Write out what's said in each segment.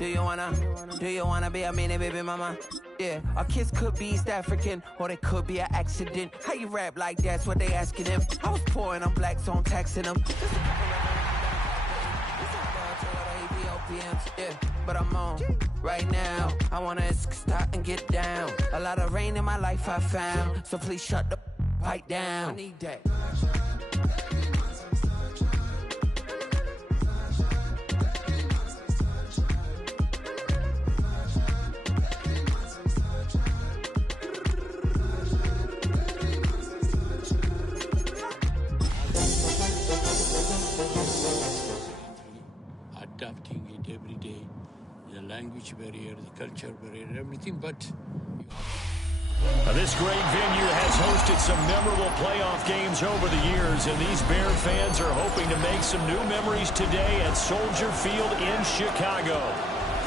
Do you wanna be a mini baby mama? Yeah, a kiss could be East African, or they could be an accident. How you rap like that's what they asking him. I was poor and I'm black, so I'm taxing them. Yeah, but I'm on right now. I wanna stop and get down. A lot of rain in my life I found, so please shut the pipe down. I need that. Adapting it every day, the language barrier, the culture barrier, everything, but this great venue has hosted some memorable playoff games over the years, and these Bear fans are hoping to make some new memories today at Soldier Field in Chicago.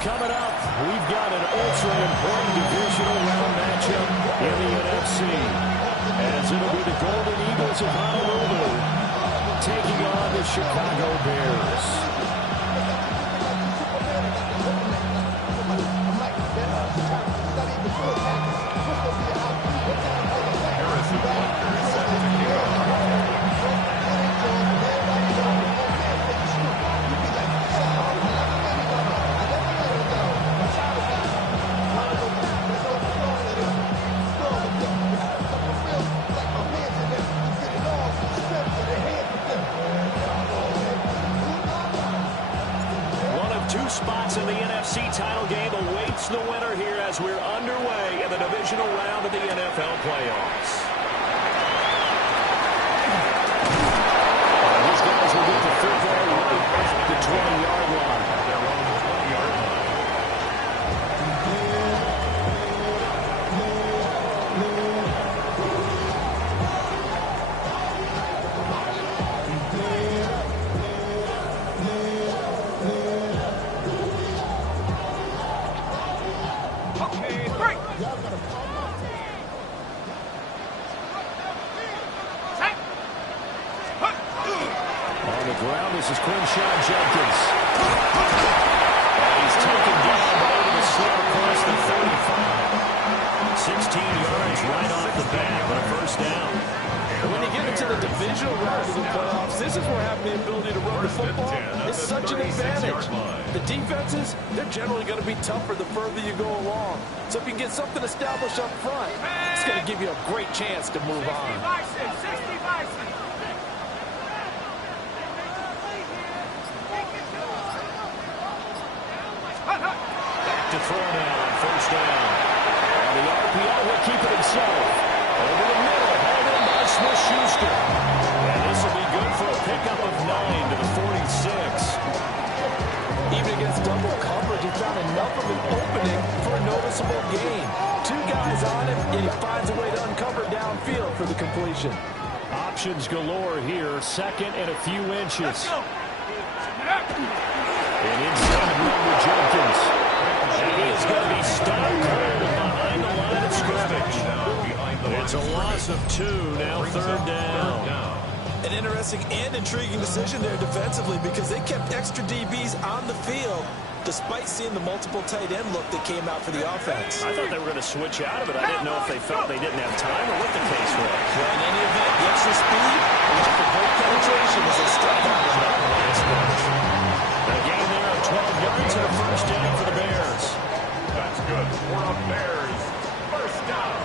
Coming up, we've got an ultra-important divisional round matchup in the NFC, as it'll be the Golden Eagles of Honolulu taking on the Chicago Bears. Spots in the NFC title game awaits the winner here as we're underway in the divisional round of the NFL playoffs. These guys will get the football right at the 20-yard line. This is Quinshawn Jenkins. And he's taken down over the slip across the 35. 16 yards right off the bat, but a first down. When you get into the divisional round of the playoffs, this is where having the ability to run the football is such an advantage. The defenses, they're generally going to be tougher the further you go along. So if you can get something established up front, it's going to give you a great chance to move on. Back to throw now on first down. And the RPO will keep it himself. Over the middle, hauled in by Smith-Schuster. And this will be good for a pickup of 9 to the 46. Even against double coverage, he found enough of an opening for a noticeable gain. Two guys on him, and he finds a way to uncover downfield for the completion. Options galore here. Second and a few inches. And inside one to Jenkins. And he is going to be stuck behind the line of scrimmage. It's a loss of 2, now third down. An interesting and intriguing decision there defensively because they kept extra DBs on the field despite seeing the multiple tight end look that came out for the offense. I thought they were going to switch out of it. I didn't know if they felt they didn't have time or what the case was. Well, in any event, the extra speed and lack of great penetration as they struck out in that last stretch. A gain there of 12 yards and a first down for the Bears. That's good for the Bears. First down.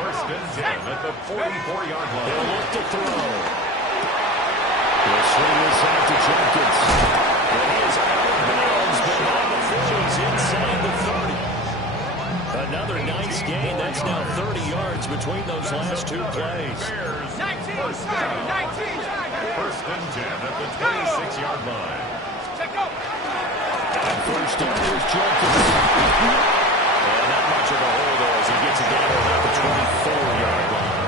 First and 10 at the 44-yard line. They'll look to throw. They'll swing this out to Jenkins. And he is out of bounds behind the 40s inside the 30. Another nice gain. That's now 30 yards between those last two plays. Bears. First down. 19. First and 10 at the 26-yard line. And first down is Jenkins. And not much of a hole there as he gets it down to about the 24-yard line.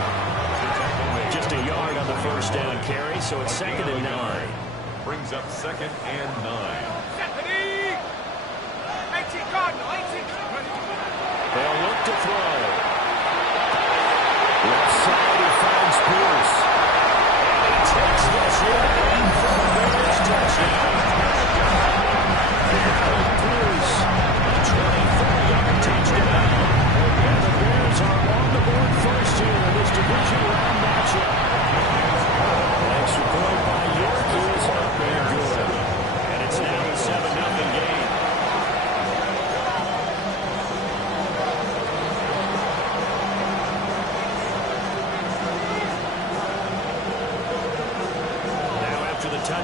Just a yard on the first down carry, so it's second and 9. Brings up second and 9. They'll look to throw. Left side, he finds Pierce. And he takes this one in for the Bears touchdown.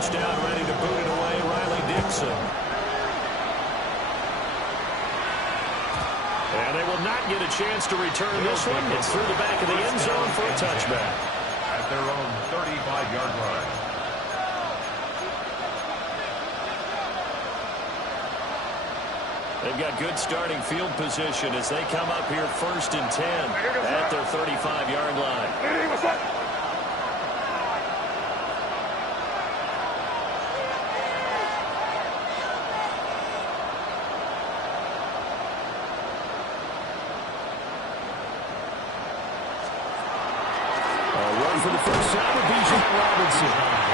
first down, ready to boot it away, Riley Dixon. And they will not get a chance to return this one. It's through the back of the end zone for a touchback. At their own 35-yard line. They've got good starting field position as they come up here 1st and 10 at their 35-yard line. For the first time with Gr1d1ron.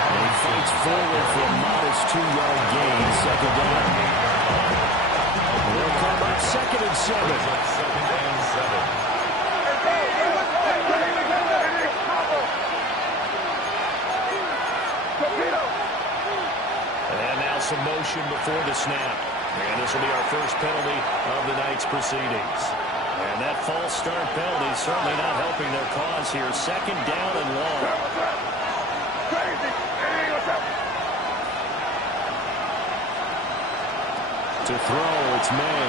And he fights forward for a modest 2-yard gain, 2nd down. And they'll come up 2nd and 7. And now some motion before the snap. And this will be our first penalty of the night's proceedings. And that false start penalty certainly not helping their cause here. 2nd down and long. To throw, it's May.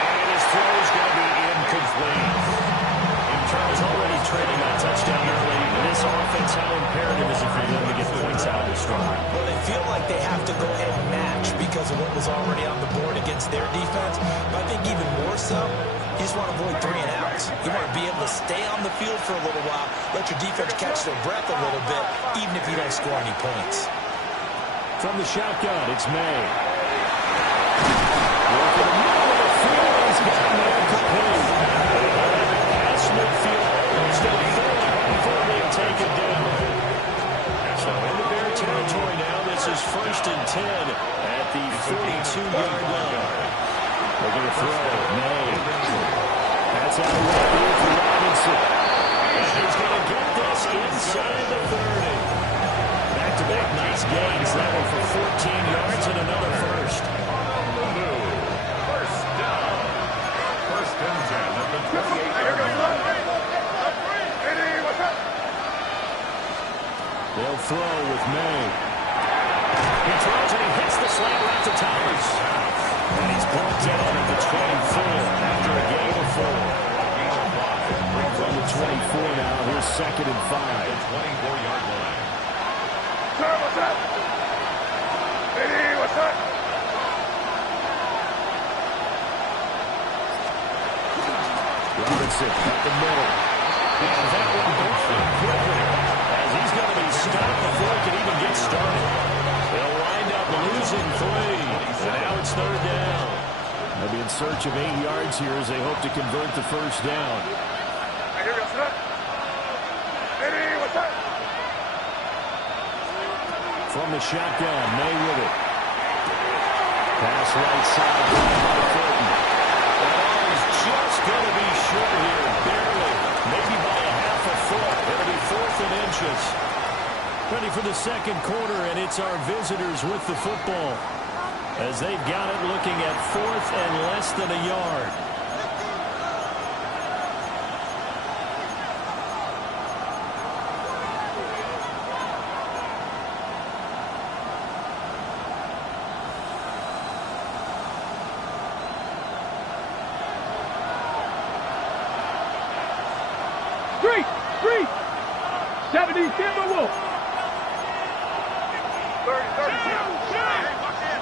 And his throw is going to be incomplete. Charles already trailing that touchdown early. This offense, how imperative is it for them to get points out of this drive? Well, they feel like they have to go and match because of what was already on the board against their defense. But I think even more so, you just want to avoid 3 and outs. You want to be able to stay on the field for a little while, let your defense catch their breath a little bit, even if you don't score any points. From the shotgun, it's May. Working the middle of the field, he's got an incomplete. Midfield, still before being taken down. So into Bear territory now. This is 1st and 10 at the 42-yard line. Looking to throw. May. That's out of right here for Robinson. And he's going to get this inside the 30. Back-to-back nice gains. That one for 14 yards and another first. First down. 1st and 10 at the 28-yard line. They'll throw with May. He throws and he hits the slant right to Thomas. And he's brought down at the 24 after a gain of 4. From the 24 now, here's 2nd and 5. 24-yard line. Robinson up the middle. And that one goes quickly. He's going to be stopped before he can even get started. They'll wind up losing 3. And now it's 3rd down. They'll be in search of 8 yards here as they hope to convert the first down. From the shotgun, May with it. Pass right side. That is just going to be short here. Barely. Maybe by a half a foot. It'll be 4th and inches. Ready for the 2nd quarter, and it's our visitors with the football as they've got it looking at 4th and less than a yard. Three. 70 Timberwolves. 30.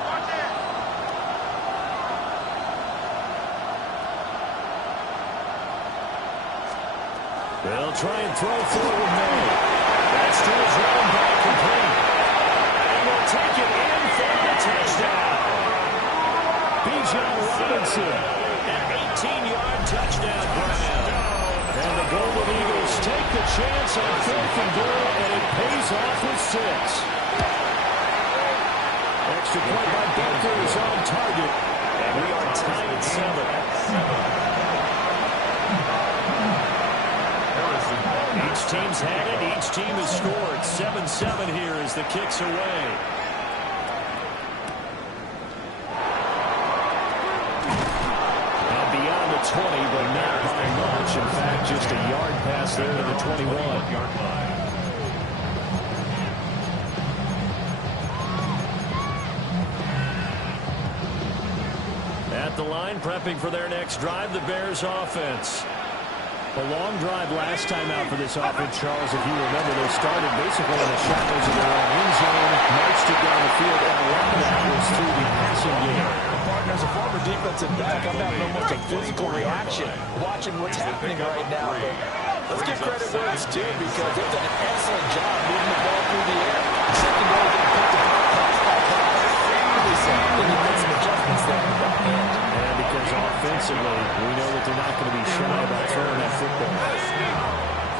Watch it. They'll try and throw forward May. That's to his running back complete. And they'll take it in for the touchdown. Gr1d1ron, an 18-yard touchdown grab. And the Golden Eagles take the chance on 4th and goal, and it pays off with 6. Extra point by Baker is on target. And we are tied at 7. Each team's had it. Each team has scored. 7-7 here as the kick's away. And beyond the 20, but not by much. In fact, just a yard pass there to the 21-yard line. at the line, prepping for their next drive, the Bears offense. A long drive last time out for this offense, Charles. If you remember, they started basically in the shadows of their own end zone, marched it down the field, and a lot of that was through the passing game. As a former defensive back, I'm having almost a physical reaction watching what's happening right now. But let's give credit where it's due because they've done an excellent job moving the ball through the air. Secondary going to put the pass by pass. Then you make some adjustments there in the back end. And because offensively, we know that they're not going to be shy about throwing that football.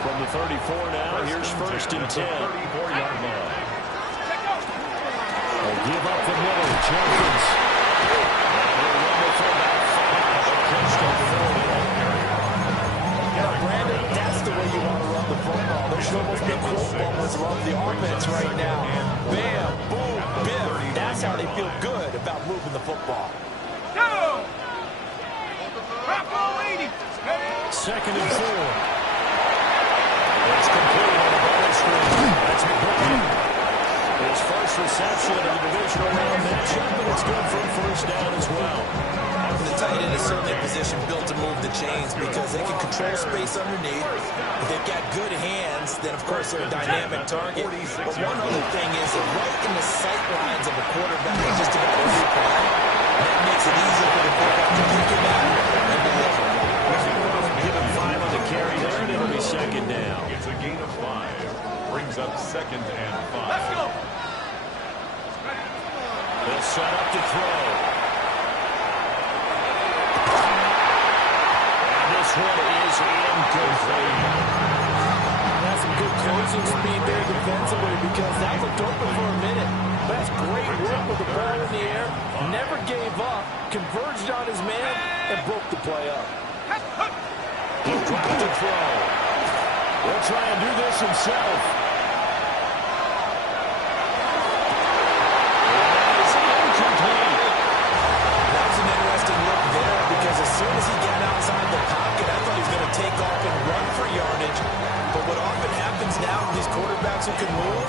From the 34 now, here's first and 10. 34-yard line. They'll give up the middle. Jenkins. Brandon, that's the way you want to run the football. There should almost be quote bubbles around the offense right now. Bam, boom, biff. That's how they feel good about moving the football. Go! Bravo 80. Second and 4. It's complete on the ball screen. That's McBride. His first reception of the divisional round matchup, and it's good for a first down as well. The tight end is certainly a position built to move the chains because they can control space underneath. If they've got good hands, then of course they're a dynamic target. But one other thing is that right in the sight lines of a quarterback is just about every play. That makes it easier for the quarterback to pick him out and deliver. Give him 5 on the carry there, and it'll be second down. It's a gain of 5. Brings up second and 5. Let's go. They'll set up to throw. This one is incomplete. That's some good closing speed there defensively because that looked open for a minute. That's great work with the ball in the air. Never gave up, converged on his man, and broke the play up. He'll drop to throw. He'll try and do this himself. That is incomplete. That was an interesting look there because as soon as he got outside the pocket, I thought he was going to take off and run for yardage. But what often happens now with these quarterbacks who can move,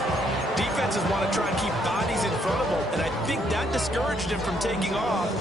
defenses want to try and keep bodies in front of them. And I think that discouraged him from taking off.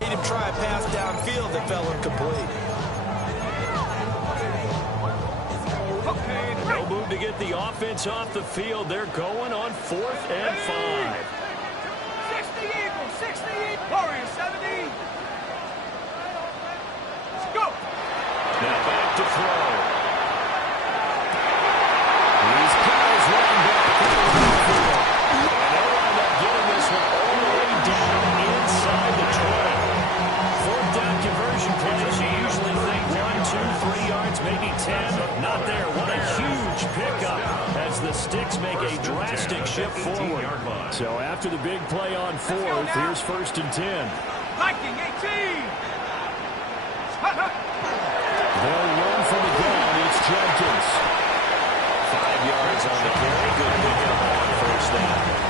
Made him try a pass downfield that fell incomplete. No move to get the offense off the field. They're going on 4th and 5. 60 Eagles, 60 Eagles. Warriors, 70. Let's go. Now back to throw. These guys running back into the field. And they'll wind up getting this one all the way down inside the 20. 4th down conversion plays. You usually think 1, 2, 3 yards, maybe 10. Not there. What a huge pickup as the Sticks make a drastic shift forward. So after the big play on 4th, here's first and 10. Viking, 18. They'll run for the gun. It's Jenkins. 5 yards on the carry. Good pickup on first down.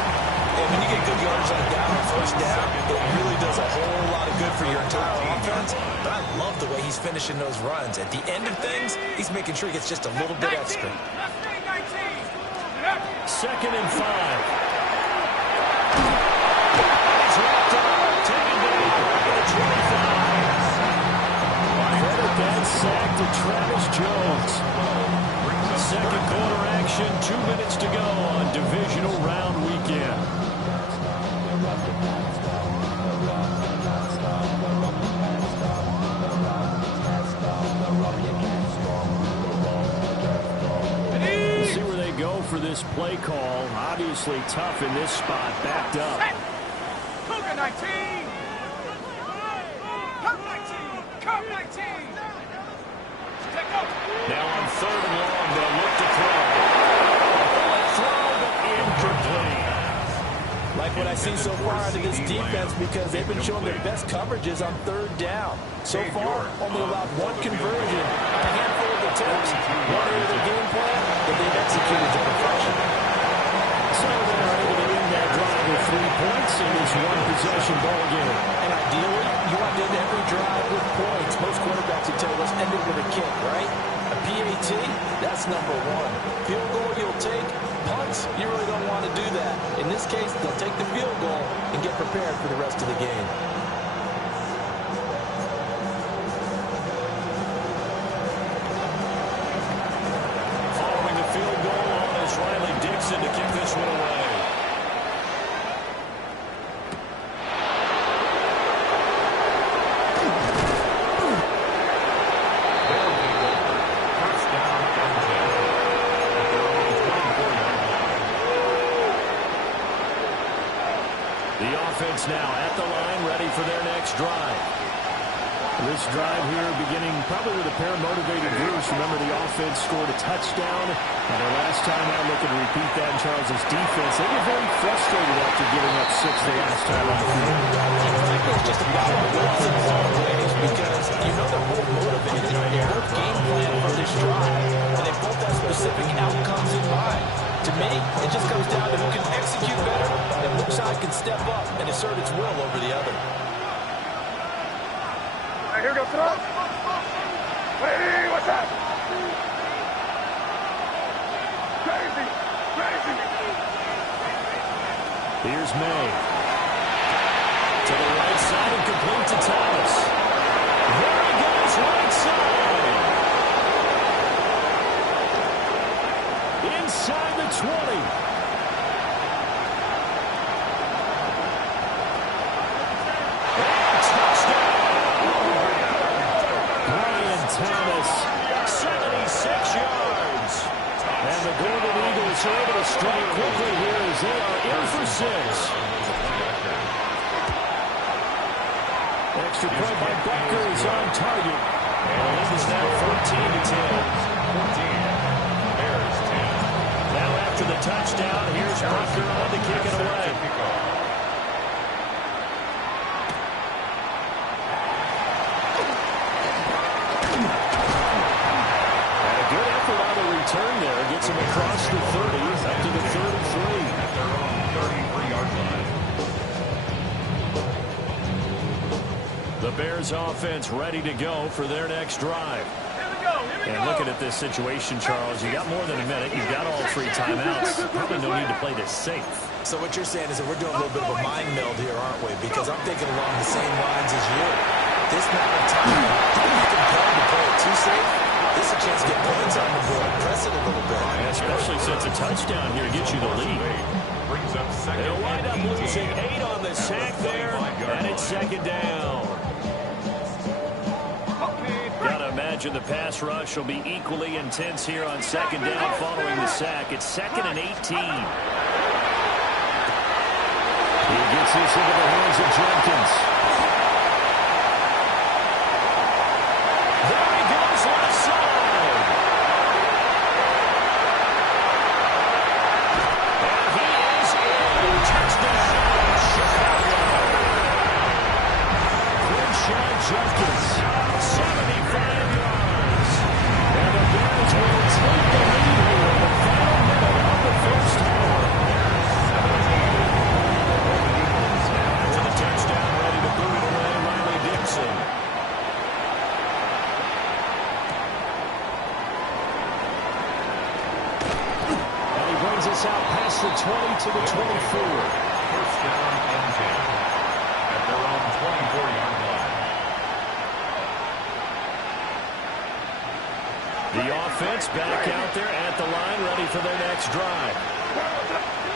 And when you get good yards like that on first down, it really does a whole lot of good for your entire offense. But I love the way he's finishing those runs. At the end of things, he's making sure he gets just a little bit extra. Second and 5. He's wrapped up. Taken down at the 25. Credit that sack to Travis Jones. Second quarter action, 2 minutes to go on divisional round weekend. We'll see where they go for this play call. Obviously tough in this spot, backed up. Cougar 19. Come 19. Come 19. Now on 3rd and long, they'll look to throw. Throw, but incomplete. Like what I see so far out of this defense because they've been showing their best coverages on third down. So far, only allowed one conversion, a handful of attempts. One area of their game plan that they've executed to perfection. So they're able to end that drive with 3 points in this one-possession ball game. And ideally, you want to end every drive with points. Most quarterbacks would tell us end it with a kick, right? A PAT, that's number one. Field goal you'll take. Punts, you really don't want to do that. In this case, they'll take the field goal and get prepared for the rest of the game. Following the field goal on is Riley Dixon to kick this one away. Now at the line, ready for their next drive. This drive here beginning probably with a pair of motivated groups. Remember, the offense scored a touchdown. And their last time out, looking to repeat that in Charles' defense. They were very frustrated after giving up 6 the last time on the field. It's just about the wins in a lot of ways because you know they're both motivated. They both game plan for this drive, and they both have specific outcomes in mind. To me, it just comes down to who can execute better and which side can step up and assert its will over the other. All right, here we go, throw. Hey, what's that? Crazy, crazy. Here's May. To the right side and complete to Thomas. There he goes, right side. Inside the 20. And touchdown. Brian Thomas, 76 yards. And the Golden Eagles are able to strike quickly here as they are in for 6. Extra point by Bucker is on target. And this is now 14-10. Now after the touchdown, here's Bucker on to kick it away. And a good effort on the return there. Gets him across the 30, up to the 33. At their own 33-yard line. The Bears offense ready to go for their next drive. And looking at this situation, Charles, you got more than a minute. You've got all 3 timeouts. Probably no need to play this safe. So what you're saying is that we're doing a little bit of a mind meld here, aren't we? Because I'm thinking along the same lines as you. This amount of time, don't be compelled to play it too safe. This is a chance to get points on the board. Press it a little bit. Especially since a touchdown here gets you the lead. Brings up second. They'll wind up losing 8 on the sack there, and it's second down. Gotta imagine the pass rush will be equally intense here on second down following the sack. It's 2nd and 18. He gets this into the hands of Jenkins. There he goes, left side. And he is in. Touchdown, Chicago. Crenshaw Jenkins, 75 yards. And the Bears will take the lead here in the final minute of the first half. To the touchdown, ready to boot it away, Riley Dixon. And he brings us out past the 20 to the 24. First down and 10. At their own 24-yard line. The offense back out there at the line, ready for their next drive.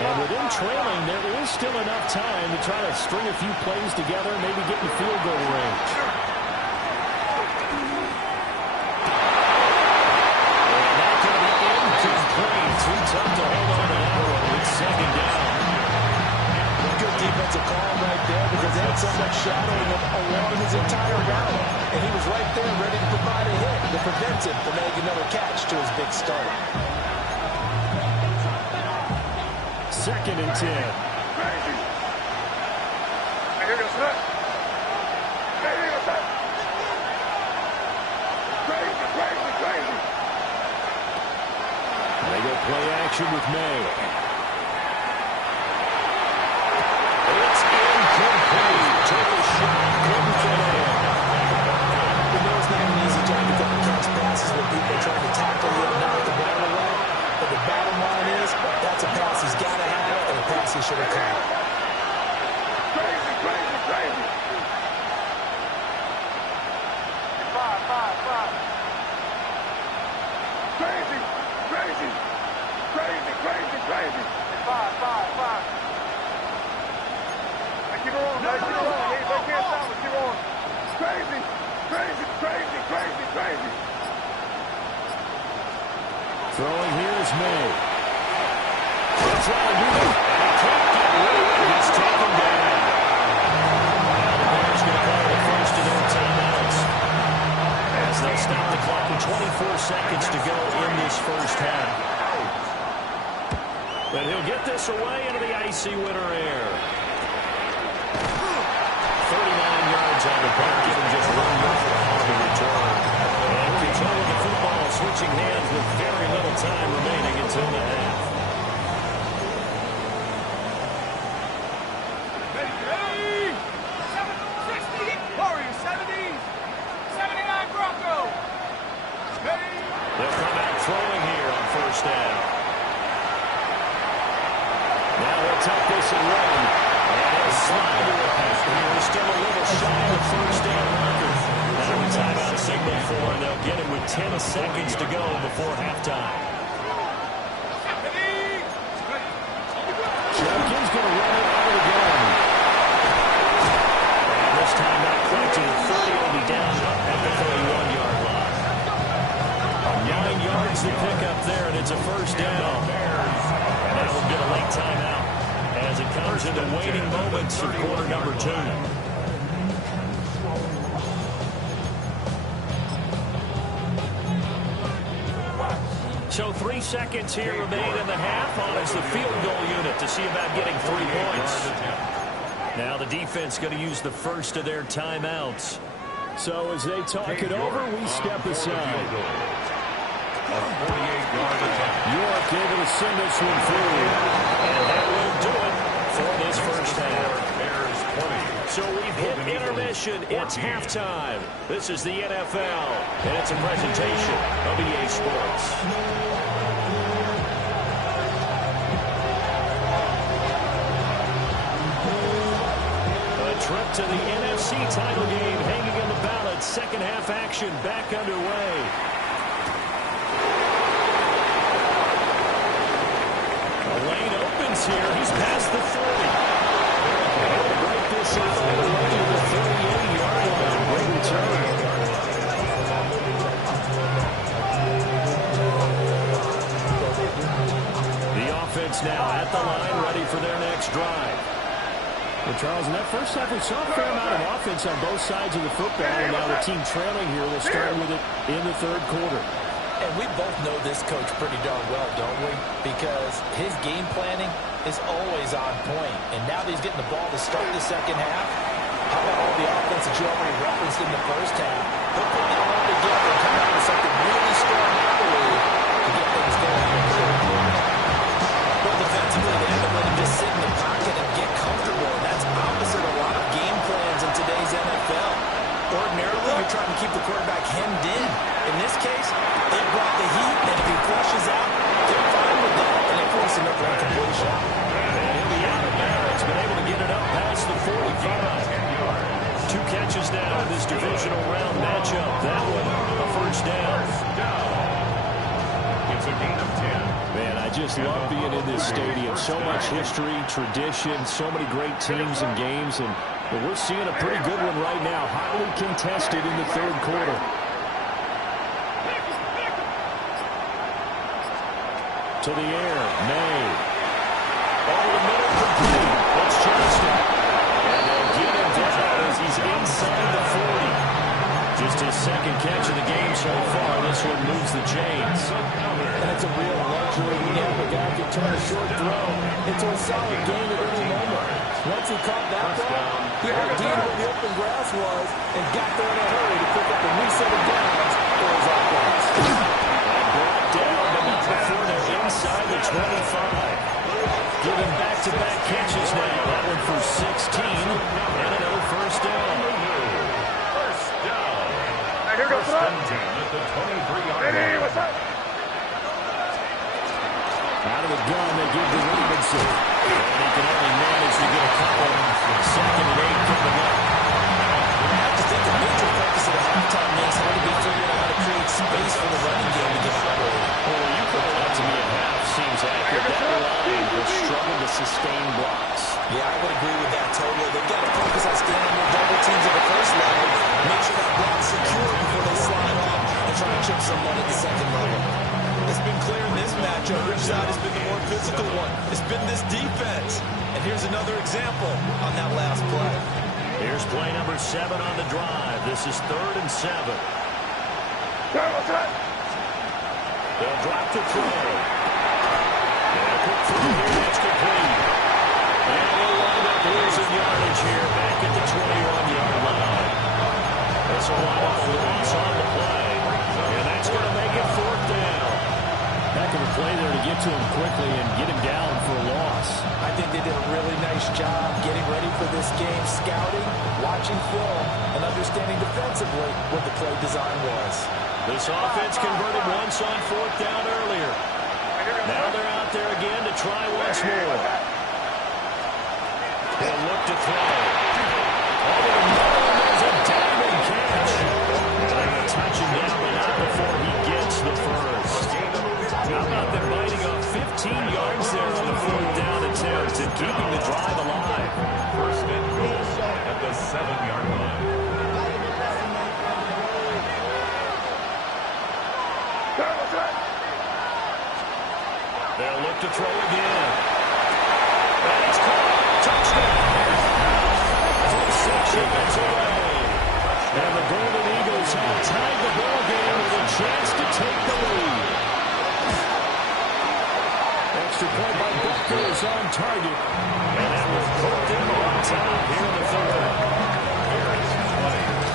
And with them trailing, there is still enough time to try to string a few plays together and maybe get in the field goal range. And that's going to be incomplete. Too tough to hold on to that one. It's second down. Good defensive call right there because they had someone shadowing him along his entire route. And he was right there ready to provide a hit that prevents him from making another catch to his big start. 2nd and 10. They go play action with May. It's incomplete. Took a shot, couldn't get in. We know it's not an easy job to go against passes when people are trying to tackle you and knock the ball away. But the bottom line is, that's a pass he's got to have and a pass he should have caught. Crazy, crazy, crazy. 5. Crazy, crazy, crazy, crazy, crazy. 5. Keep it on, keep it on. They can't stop us, keep on. Crazy, crazy, crazy, crazy, crazy. Throwing here is May. That's right, can't get rid of it. He's taken down. Now the Bears going to call the first of their timeouts as they'll stop the clock with 24 seconds to go in this first half. But he'll get this away into the icy winter air. 39 yards on the punt, giving just 1 yard on the return. And control of the football, switching hands with very little time remaining until the half. Ready? 60. Warriors, 70s. 79 Broncos. Ready? They'll come out throwing here on first down. Now he'll tuck this and run. And he'll slide to it. He's still a little shy of the first down marker. Now the timeout signal for, and they'll get it with 10 seconds to go before halftime. Jenkins going to run it out of the gun. And this time not quite to the 30. Will be down at the 31-yard line. 9 yards to pick up there, and it's a first down. And that will get a late timeout as it comes into waiting moments of quarter number 2. So 3 seconds here remain in the half. On is the field goal unit to see about getting 3 points. Now the defense going to use the first of their timeouts. So as they talk it over, we step aside. York able to send this one through. And that will do it for this first half. So we've hit intermission. It's halftime. This is the NFL, and it's a presentation of EA Sports. A trip to the NFC title game hanging in the balance. Second half action back underway. The lane opens here. He's past the 40. He'll break this out all the way to the 38-yard line. Great return. The offense now at the line, ready for their next drive. Well, Charles, in that first half, we saw a fair amount of offense on both sides of the football, and now the team trailing here will start with it in the third quarter. And we both know this coach pretty darn well, don't we? Because his game planning is always on point. And now that he's getting the ball to start the second half, how about all the offense that you already referenced in the first half? He'll put that all together and come out with something really strong, I believe, to get things going in the third quarter. Well, defensively, they end up letting him just sit in the pocket and get comfortable. And that's opposite a lot of game plans in today's NFL. Ordinarily, you're trying to keep the quarterback hemmed in. In this case, they brought the heat, and if he flushes out, they're fine with that, and they force another incompletion. And he'll be out of bounds, but able to get it up past the 45. 2 catches now in this divisional round matchup. That one, a first down. It's a gain of 10. Man, I just love being in this stadium. So much history, tradition, so many great teams and games, and we're seeing a pretty good one right now. Hotly contested in the third quarter. To the air, May. Over the middle, complete. It's Johnston. And they'll get him down as he's inside the 40. Just his second catch of the game so far. This one moves the chains. That's a real luxury when you have a guy who can turn a short throw into a solid gain at any moment. Once he caught that ball, he had to deal where the open grass was and got there in a hurry to pick up a new set of downs for his offense. Brought down, but not before they're inside the 25. Giving back-to-back catches now. That one for 16, and another first down. First down. Now here goes First and 10 at the 23-yard line. what's up? Out of the gun, they give to Robinson. And he can only manage to get a couple. Second and 8 coming up. I just think the major focus of the halftime is how to be figuring out how to create space for the running game to get operated. Well, you put that to me at half. Seems accurate. That line will struggle to sustain blocks. Yeah, I would agree with that totally. They've got to focus on standing their double teams at the first level, make sure that block's secure before they slide off and try to chip someone at the second level. It's been clear in this matchup which side has been the more physical one. It's been this defense. And here's another example on that last play. Here's play number 7 on the drive. This is 3rd and 7. They'll drop to throw. And a quick throw here. That's complete. And we'll wind up losing yardage here back at the 21-yard line. This will wind up a loss on the play. And that's going to make it 4th down. Heck of a play there to get to him quickly and get him down for a loss. I think they did a really nice job getting ready for this game, scouting, watching film, and understanding defensively what the play design was. This offense converted once on 4th down earlier. Now they're out there again to try once more. They'll look to throw. Over the middle, and there's a diving catch. They're going to touch him down, but not before he gets the first. How about them biting off 15 yards there on the 4th down attempt and keeping the drive alive? First and goal at the 7-yard line. They'll look to throw again. And it's caught. Touchdown. Full section gets away. And the Golden Eagles have tied the ball game with a chance to take the lead. Extra point by Booker is on target. And that will put them on top here in the 3rd.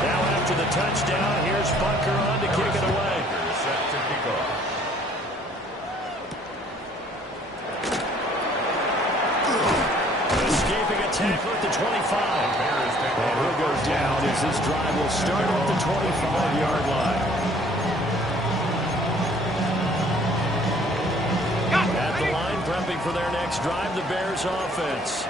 Now after the touchdown, here's Booker on to kick it away. Set to kick off. Escaping a tackle at the 25. And he'll go down as this drive will start at the 25-yard line. At the line, prepping for their next drive, the Bears offense.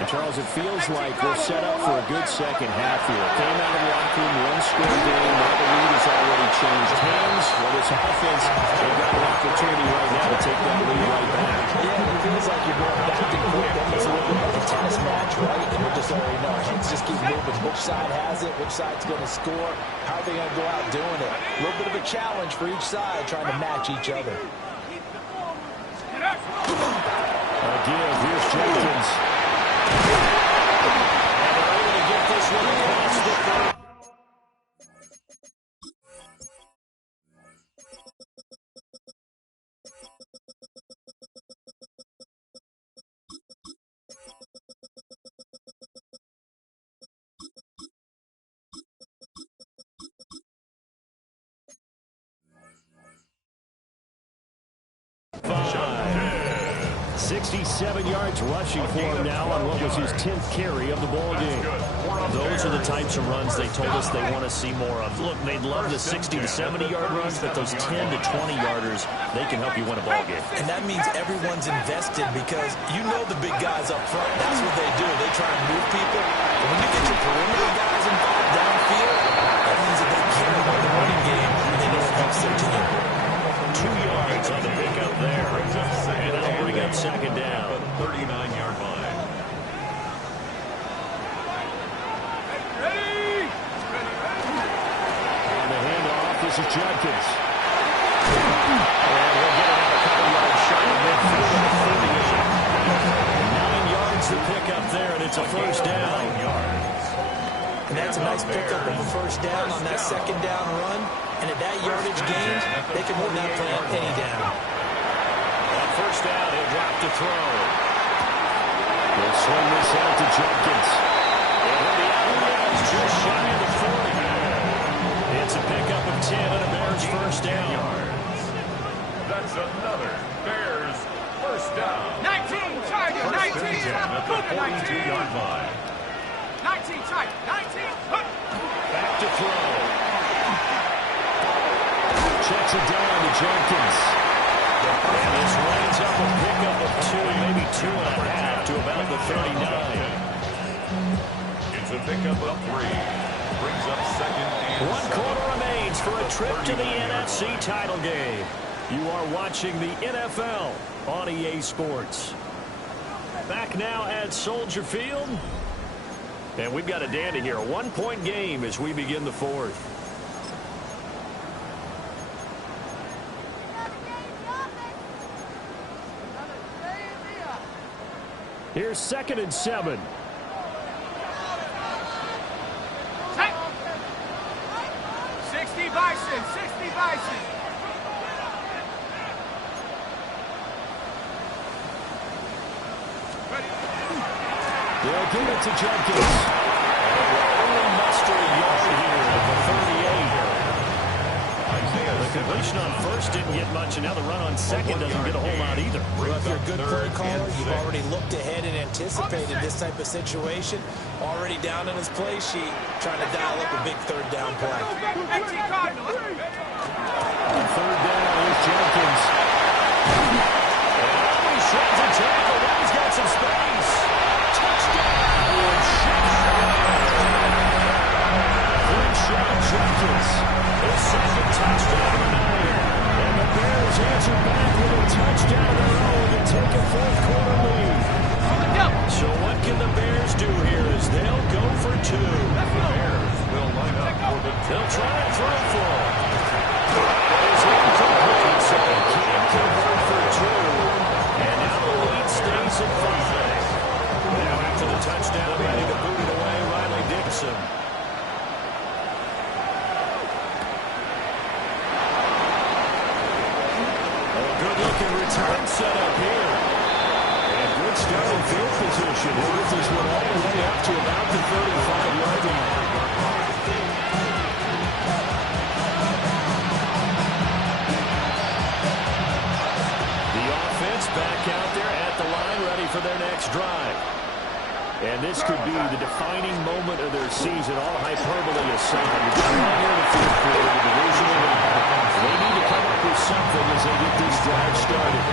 And Charles, it feels like we're set up for a good second half here. Came out of the locker room, one-score game. Now the lead has already changed hands. Well, this offense, they've got an opportunity right now to take that lead right back. Yeah, it feels like you're going back and forth. It's a little bit like a tennis match, right? And we're just already know. Let's just keep moving. Which side has it? Which side's going to score? How are they going to go out doing it? A little bit of a challenge for each side, trying to match each other. Again, here's Jenkins. And they're able to get this one across the 30. Five. 67 yards rushing for him now on what was his 10th carry of the ball game. Those are the types of runs they told us they want to see more of. Look, they'd love the 60 to 70-yard runs, but those 10 to 20-yarders, they can help you win a ball game. And that means everyone's invested because you know the big guys up front. That's what they do. They try and move people. And when you get your perimeter guys involved downfield, that means that they carry on the running game and they know it helps their team. 2 yards on the pickup there. And that'll bring up second down. 39-yard line. On the handoff, this is Jenkins. And we'll get another couple yards shot of midfield at 38. 9 yards to pick up there, and it's a first down. 9 yards. And that's a nice pickup of a first down on that second down run. And at that yardage gain, they can win that play on any down. On first down, he'll drop to throw. We'll They'll swing this out to Jenkins. And the alley is just shy of the 40. It's a pickup of 10 and a Bears first down. That's another Bears first down. 19, Tiger, 19. At the 42-yard line. 19, Tiger, 19. Back to throw. Checks it down to Jenkins. And this winds up a pickup of 2, maybe 2.5 to about the 39. It's a pickup of 3. Brings up second and 1 7. quarter remains for a trip to the NFC title game. You are watching the NFL on EA Sports. Back now at Soldier Field. And we've got a dandy here. A 1-point game as we begin the fourth. Here's 2nd and 7. Take. 60 Bison, 60 Bison. They'll give it to Jenkins. Only muster a yard here at the 38. The completion on first didn't get much, and now the run on second doesn't get a whole lot either. Well, if you're a good play caller, you've already looked ahead and anticipated this type of situation. Already down in his play sheet, trying to dial up a big third down play. 18 Cardinals. On third down, here's Jenkins. And he shreds a tackle. Now he's got some space. Jenkins, his second touchdown of the night. And the Bears answer back with a touchdown of their own to take a fourth-quarter lead. So what can the Bears do here as they'll go for 2? The Bears will line up for the They'll try and throw for it. His incomplete, so he can't convert for 2. And now the lead stays at 5. Now after the touchdown, ready to boot it away, Riley Dixon. Good-looking return set up here. And good starting field position. With this one all the way up to about the 35-yard line. The offense back out there at the line, ready for their next drive. And this could be the defining moment of their season, all hyperbole aside. It's right here in the fourth quarter, the divisional round. They need to come up with something as they get this drive started.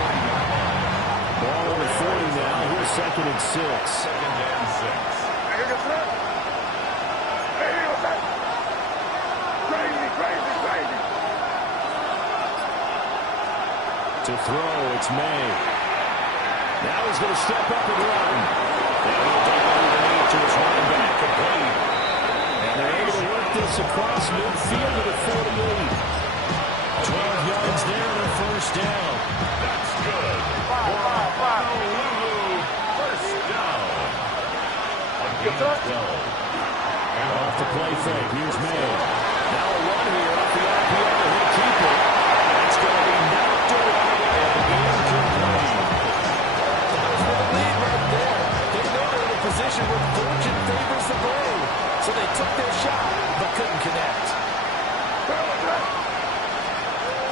Ball on the 40 now. Here's 2nd and 6. second and 6. To throw, it's May. Now he's going to step up and run. And he'll down underneath to his running back, complete. And they're able to work this across midfield to the 48. 12 yards there and a first down. That's good. First down. Again, 12. And off the play fake. Here's May. Now a run here off the RPO. He'll keep it. That's going to be knocked away and incomplete. That was with a lead right there. They know they're in a position where fortune favors the brave. So they took their shot, but couldn't connect.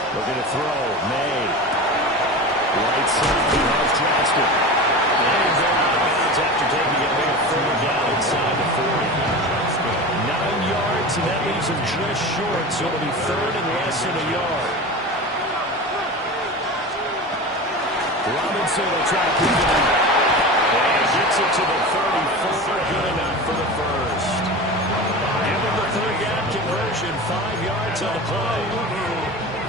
Looking to throw. May. Right side. Has Johnston. And he's out of bounds after taking it a little further down inside the 40. 9 yards, and that leaves him just short, so it'll be 3rd and less than a yard. Robinson will try to pick it up. And gets it to the 34. Good enough for the first. And with the third down conversion, 5 yards on the play.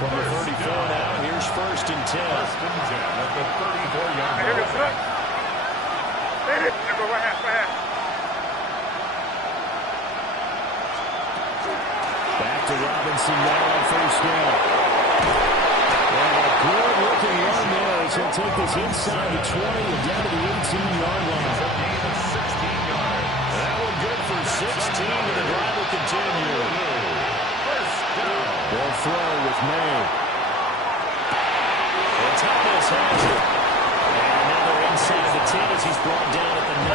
From the 34 now, here's 1st and 10. First and 10 at the 34-yard line. Back to Robinson now on first down. And a good-looking run there as he'll take this inside the 20 and down to the 18-yard line. A gain of 16 yards. That one good for 16, and the drive will continue. First down. They'll throw with May. And Thomas has it. And now they're inside the 10 as he's brought down at the 9.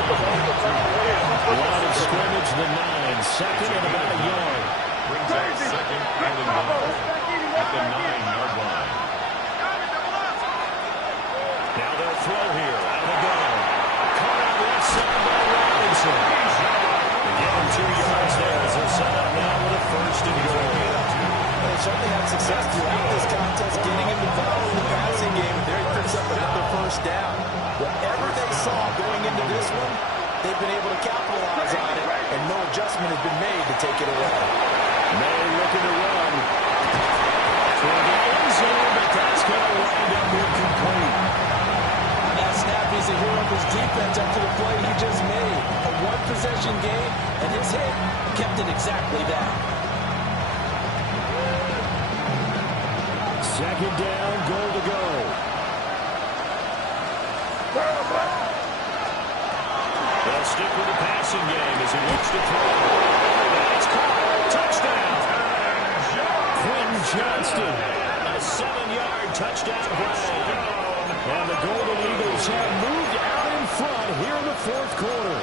Line of scrimmage, the 9. Second and about a yard. Brings up second and 1 at the 9-yard line. Now they'll throw here out of the gun. Caught on left side by Robinson. They give him 2 yards there as they're set up now with a first and goal. They certainly had success throughout this contest, getting him involved in the passing game. There he picks up another first down. Whatever they saw going into this one, they've been able to capitalize on it, and no adjustment has been made to take it away. May looking to run. For the end zone, but that's going to wind up incomplete. That snap, he's a hero of his defense up to the play he just made. A one-possession game, and his hit kept it exactly that. Second down, goal to go. They'll stick with the passing game as he looks to throw. That's caught. Touchdown. Quentin Johnston. A 7-yard touchdown grab. And the Golden Eagles have moved out in front here in the fourth quarter.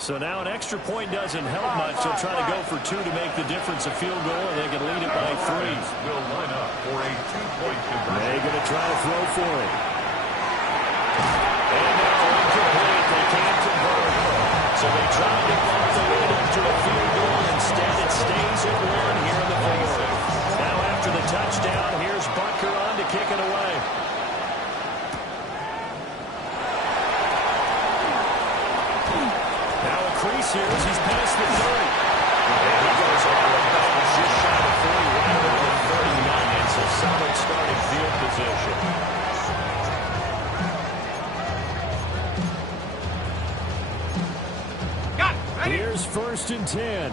So now an extra point doesn't help much. They'll try to go for 2 to make the difference a field goal, and they can lead it by 3. Will line up for a 2-point conversion. They're going to try to throw for it. And now incomplete. They can't convert. So they tried to bump the lead up to a field goal. Instead, it stays at 1 here in the fourth. Now after the touchdown, here's Gr1d1ron to kick it away. Crease here as he's past the 30. And he goes all the way back. He's just shy of 40, right around the 39. It's a solid starting field position. Got it. Ready? Here's first and 10.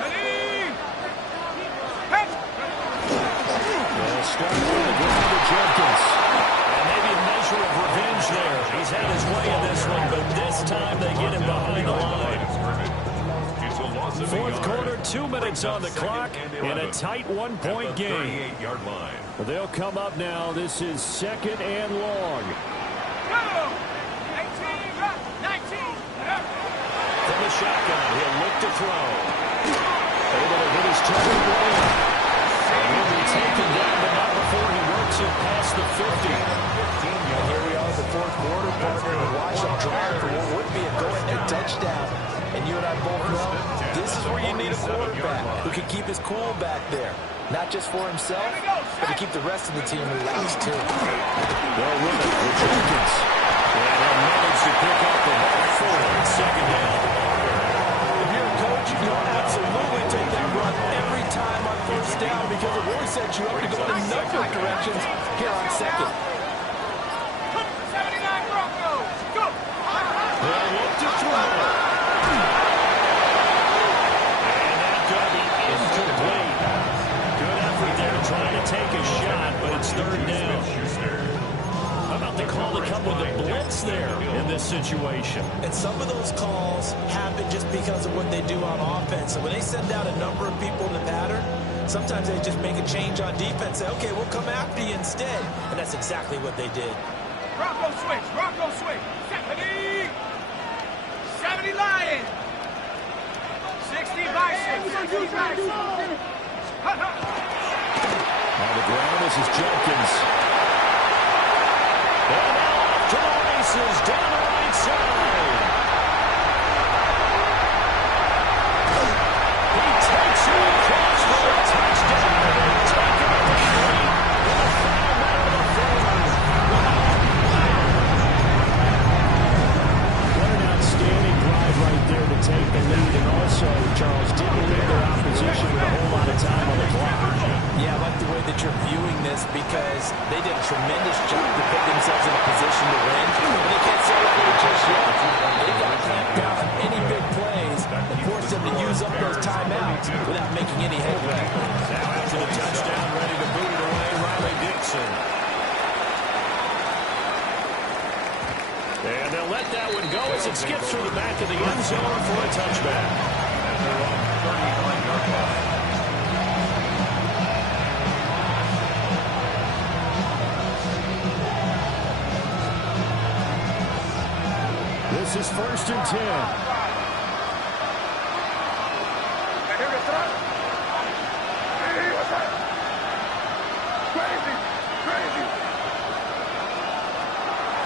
Ready? Head. They'll start with the ground to Jenkins. Maybe a measure of revenge there. He's had his way in this one, but this time they get him behind the line. Fourth quarter, 2 minutes on the clock in a tight 1-point game. They'll come up now. This is second and long. 18, 19. From the shotgun, he'll look to throw. Able to hit his target away. And he'll be taken down, but not before he works it past the 50. And here we are in the fourth quarter, partner, and watch him drive for what would be a go-ahead touchdown. And you and I both know this is where you need a quarterback who can keep his cool back there. Not just for himself, but to keep the rest of the team relaxed, too. They'll win it with Jenkins. And he'll manage to pick up the ball forward. Second down. If you're a coach, you'll absolutely take that run every time on first down because it really sets you up to go in a number of directions here on second. 79 Broncos. Go. They'll look to throw. And that could be incomplete. Good effort there trying to take a shot, but it's third down. How about the call to come with the blitz there in this situation? And some of those calls happen just because of what they do on offense. So when they send out a number of people in the pattern, sometimes they just make a change on defense. Say, okay, we'll come after you instead. And that's exactly what they did. Bronco switch. Bronco switch. 70. 70 Lions. 60 Bison. 60 Bison. On the ground, this is Jenkins. And now off to the races down the right side. He takes it across for a touchdown. Taking it to 3 with a foul now to the 4. What an outstanding drive right there to take the lead. And also, Charles, didn't leave their opposition with a whole lot of time on the clock. Yeah, I like the way that you're viewing this because they did a tremendous job to put themselves in a position to win. And they can't say that just yet. They've got to clamp down on any big plays and force them to use up those timeouts without making any headway. Now after the touchdown, ready to boot it away, Riley Dixon. And they'll let let that one go as it skips through the back of the end zone for a touchback. And they're on 39-yard line. This is 1st and 10.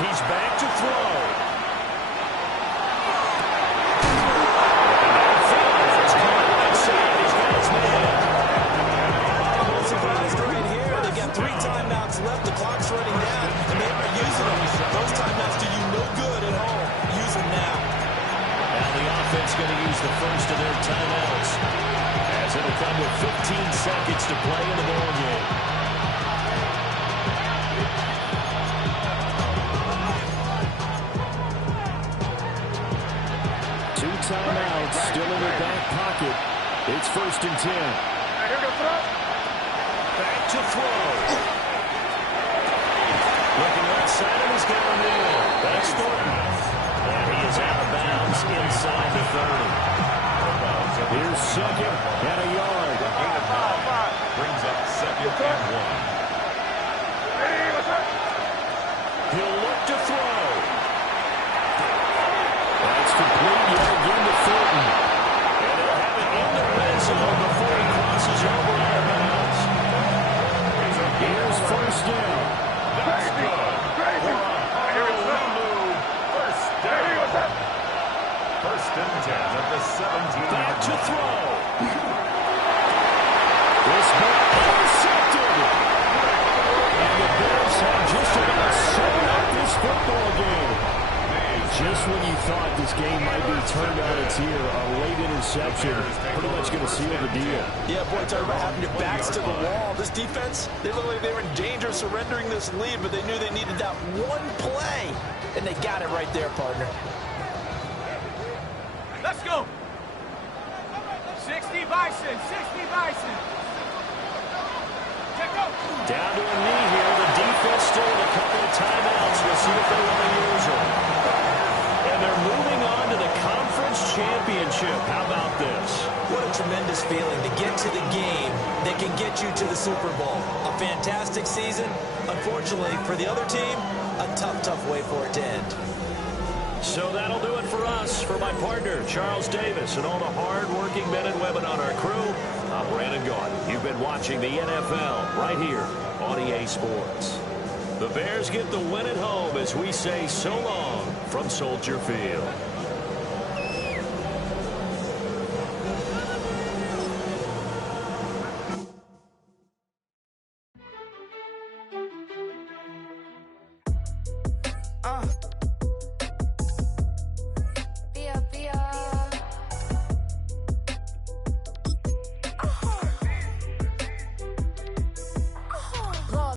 He's back to throw. It's caught inside. He's got his man. I'm surprised right here. They got 3 timeouts left. The clock's running down, and they are using them. Those timeouts do you no good at home. Use them now. Now the offense going to use the first of their timeouts, as it'll come with 15 seconds to play in the ball game. Timeouts still in their back pocket. It's 1st and 10. Back to throw. Looking outside and he's got a man. That's Thornton. And he is out of bounds inside the 30. Here's 2nd and a yard. Brings up 2nd and 1. He'll look to throw. That's complete yet again to Thornton. And they'll have it in the red zone before he crosses over out of bounds. Here's 1st down. That's good. First down. 1st and 10 at the 17. Back to throw. This ball intercepted. And the Bears have just about sewn up this football game. Just when you thought this game might be turned on its ear, a late interception pretty much going to seal the deal. Yeah, boy, talk about having your backs to the wall. This defense, they looked like they were in danger of surrendering this lead, but they knew they needed that one play, and they got it right there, partner. Let's go. 60 Bison, 60 Bison. Down to a knee here. The defense still with a couple of timeouts. We'll see if they want to use them. And they're moving on to the conference championship. How about this? What a tremendous feeling to get to the game that can get you to the Super Bowl. A fantastic season. Unfortunately, for the other team, a tough way for it to end. So that'll do it for us. For my partner, Charles Davis, and all the hard-working men and women on our crew, I'm Brandon Gaudin. You've been watching the NFL right here on EA Sports. The Bears get the win at home as we say so long from Soldier Field.